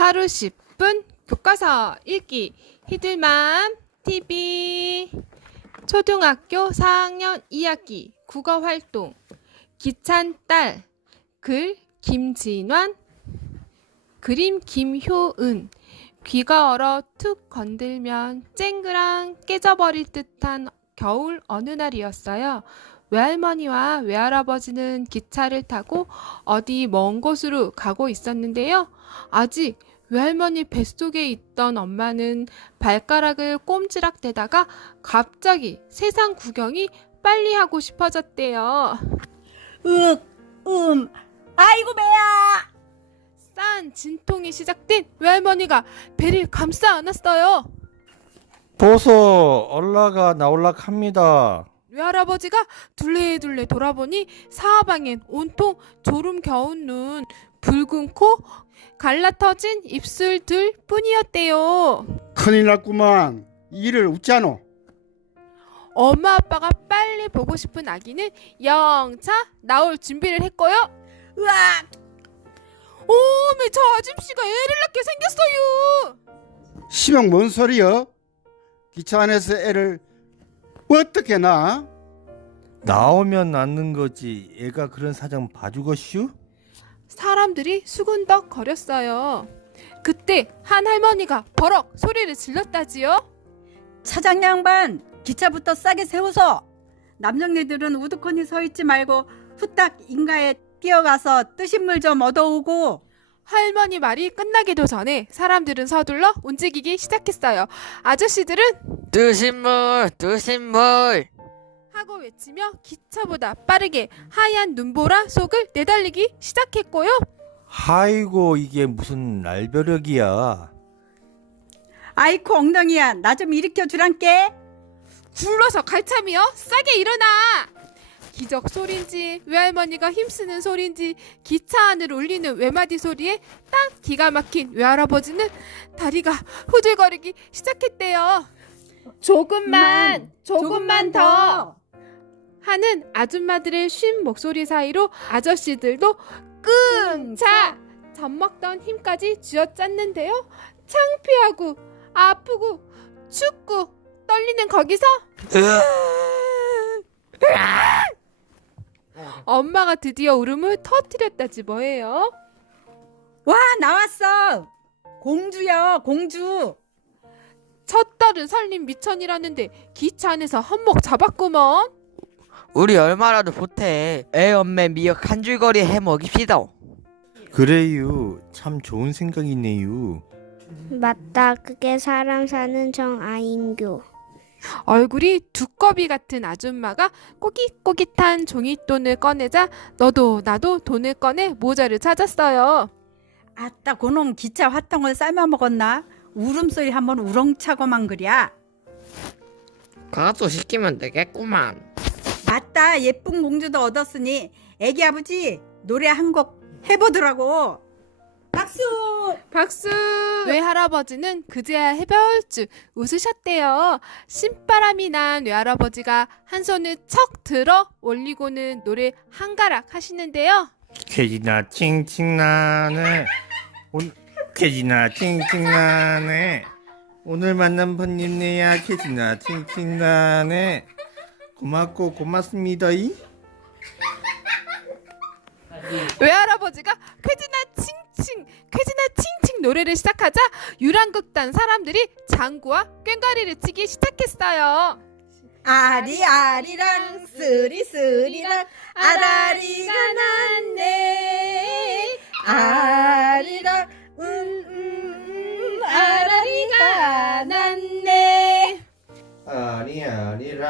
하루 10분 교과서 읽기. 히들맘 TV 초등학교 4학년 2학기 국어 활동. 기찬 딸. 글 김진환. 그림 김효은. 귀가 얼어 툭 건들면 쨍그랑 깨져버릴 듯한 겨울 어느 날이었어요. 외할머니와 외할아버지는 기차를 타고 어디 먼 곳으로 가고 있었는데요. 아직 외할머니 뱃속에 있던 엄마는 발가락을 꼼지락대다가 갑자기 세상 구경이 빨리 하고 싶어졌대요. 윽, 음, 아이고 배야. 싼 진통이 시작된 외할머니가 배를 감싸 안았어요. 보소 올라가 나올락 합니다. 외할아버지가 둘레둘레 돌아보니 사방엔 온통 졸음 겨운 눈, 붉은 코, 갈라터진 입술 들 뿐이었대요. 큰일 났구만. 일을 웃자노. 엄마 아빠가 빨리 보고 싶은 아기는 영차 나올 준비를 했고요. 으악, 오메 저 아줌씨가 애를 낳게 생겼어요. 시방 뭔 소리여? 기차 안에서 애를 어떻게 낳아? 나오면 낳는 거지. 애가 그런 사정 봐주겠슈? 사람들이 수군덕 거렸어요. 그때 한 할머니가 버럭 소리를 질렀다지요. 차장 양반, 기차부터 싸게 세워서 남정네들은 우두커니 서 있지 말고 후딱 인가에 뛰어가서 뜨신 물 좀 얻어오고 할머니 말이 끝나기도 전에 사람들은 서둘러 움직이기 시작했어요. 아저씨들은 뜨신 물, 뜨신 물. 하고 외치며 기차보다 빠르게 하얀 눈보라 속을 내달리기 시작했고요. 아이고 이게 무슨 날벼락이야. 아이코 엉덩이야 나 좀 일으켜 주란께 굴러서 갈참이여 싸게 일어나! 기적 소린지 외할머니가 힘쓰는 소린지 기차 안을 울리는 외마디 소리에 딱 기가 막힌 외할아버지는 다리가 후들거리기 시작했대요. 조금만, 조금만 더 하는 아줌마들의 쉰 목소리 사이로 아저씨들도 끈차 젖 먹던 힘까지 쥐어짰는데요. 창피하고 아프고 춥고 떨리는 거기서 엄마가 드디어 울음을 터뜨렸다지 뭐예요. 와 나왔어 공주여 공주 첫 딸은 살림 미천이라는데 기차 안에서 한몫 잡았구먼. 우리 얼마라도 보태. 애 엄매 미역 한 줄거리 해 먹입시다. 그래요. 참 좋은 생각이네요. 맞다. 그게 사람 사는 정 아인교. 얼굴이 두꺼비 같은 아줌마가 꼬깃꼬깃한 종이돈을 꺼내자 너도 나도 돈을 꺼내 모자를 찾았어요. 아따 고놈 기차 화통을 삶아 먹었나 울음소리 한번 우렁차고만 그랴 가서 시키면 되겠구만. 맞다 예쁜 공주도 얻었으니 애기 아버지 노래 한 곡 해보더라고 박수 박수! 외할아버지는 그제야 해별쭉 웃으셨대요. 신바람이 난 외할아버지가 한 손을 척 들어 올리고는 노래 한 가락 하시는데요. 캐지나 칭칭 나네. 온 캐지나 칭칭 나네. 오늘 만난 번님네야 캐지나 칭칭 나네. 고맙고 고맙습니다이. 외할아버지가 쾌지나 칭칭, 쾌지나 칭칭 노래를 시작하자 유랑극단 사람들이 장구와 꽹과리를 치기 시작했어요. 아리아리랑 쓰리쓰리랑 아라리가 났네 아리랑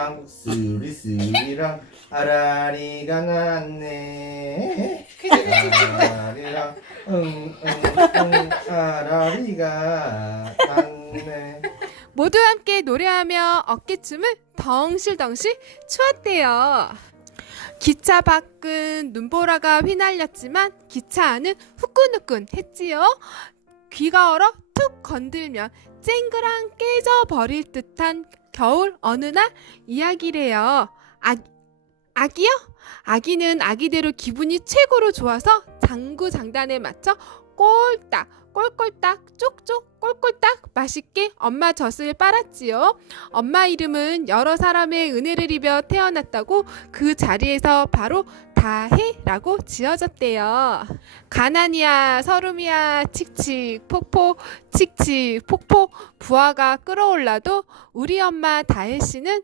아리랑 쓰리 쓰리랑 아라리가 났네. 아리랑 응응응 아라리가 났네. 모두 함께 노래하며 어깨춤을 덩실덩실 추었대요. 기차 밖은 눈보라가 휘날렸지만 기차 안은 후끈후끈 했지요. 귀가 얼어 툭 건들면 쨍그랑 깨져버릴 듯한 겨울 어느 날 이야기래요. 아, 아기요? 아기는 아기대로 기분이 최고로 좋아서 장구 장단에 맞춰 꼴딱 꼴꼴딱 쪽쪽 꼴꼴딱 맛있게 엄마 젖을 빨았지요. 엄마 이름은 여러 사람의 은혜를 입어 태어났다고 그 자리에서 바로 다해라고 지어졌대요. 가나니아, 서름이야, 칙칙, 폭포, 칙칙, 폭포, 부하가 끌어올라도 우리 엄마 다혜 씨는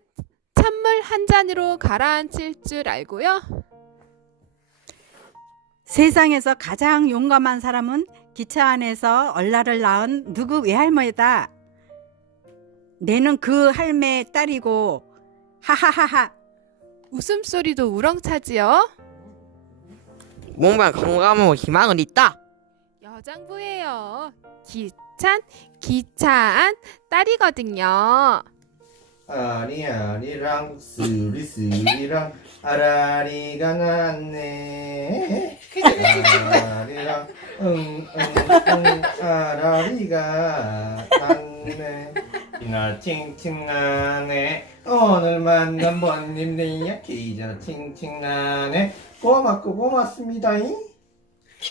찬물 한 잔으로 가라앉힐 줄 알고요. 세상에서 가장 용감한 사람은 기차 안에서 얼라를 낳은 누구 외할머니다. 내는 그 할매의 딸이고 하하하하 웃음소리도 우렁차지요. 몸만 건강하고 희망은 있다. 여장부예요. 기찬, 기차안 딸이거든요. 아리 아리랑 쓰리 쓰리랑 아라리가 났네 아리랑 응응응 아라리가 났네 이날 칭칭나네. 오늘 만난 번님네야. 기자 칭칭나네. 고맙고 고맙습니다 잉